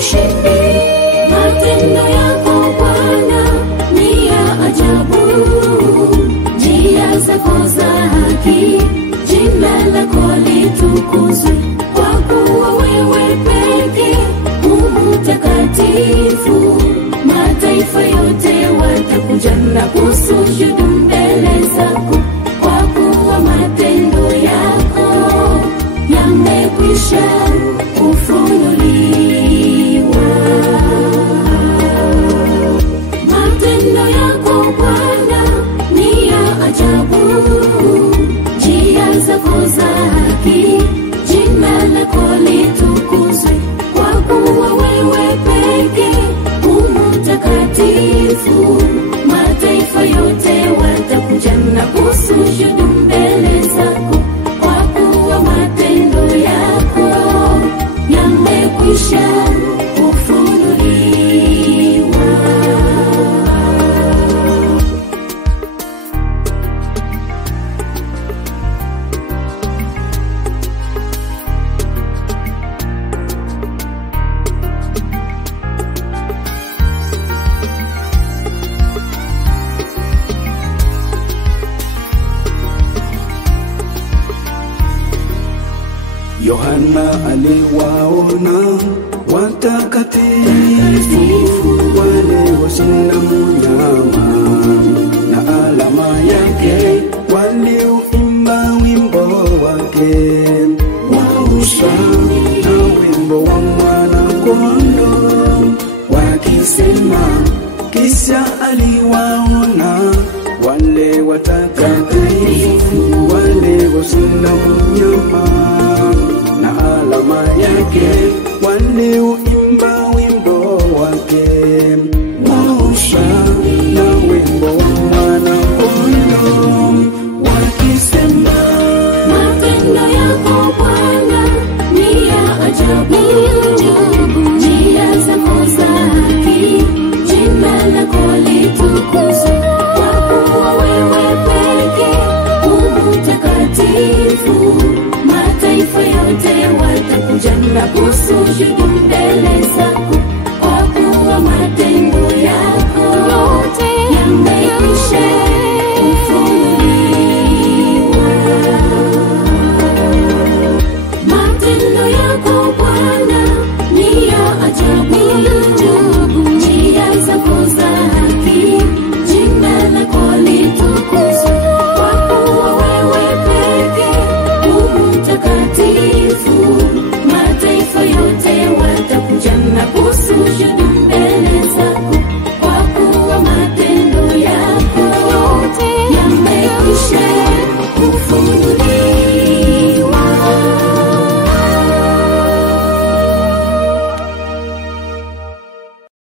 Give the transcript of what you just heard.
ushindi. Matendo yako Bwana ni ya ajabu, njia zako za haki, jina lako litukuzwe, kwa kuwa wewe peke mtakatifu. Mataifa yote watakuja na kusujudu mbele zako, kwa kuwa matendo yako yamekwisha kufunuliwa. Matendo yako Bwana ni ya ajabu, njia zako za haki, jina lako litukuzwe, kwa kuwa wewe peke mtakatifu. Mataifa yote watakuja na kusujudu mbele zako, kwa kuwa matendo yako yamekwisha kufunuliwa. Yohana aliwaona watakatifu wale washinda mnyama na alama yake, walioimba wimbo wake wa ushindi na wimbo wa mwana-kondoo, wakisema. Kisha aliwaona wale watakatifu wale washinda mnyama na alama yake, walioimba wimbo wake wa ushindi na wimbo wa mwana-kondoo, wakisema. Matendo yako Bwana ni ya ajabu, njia zako za haki, jina lako litukuzwe, kwa kuwa wewe peke mtakatifu. Mataifa yote watakuja na kusujudu mbele zako, kwa kuwa matendo yako yamekwisha kufunuliwa. Matendo yako Bwana ni ya ajabu, njia zako za haki, jina lako litukuzwe, kwa kuwa wewe peke mtakatifu. Mataifa yote watakuja na kusujudu mbele zako, kwa kuwa matendo yako yamekwisha kufunuliwa.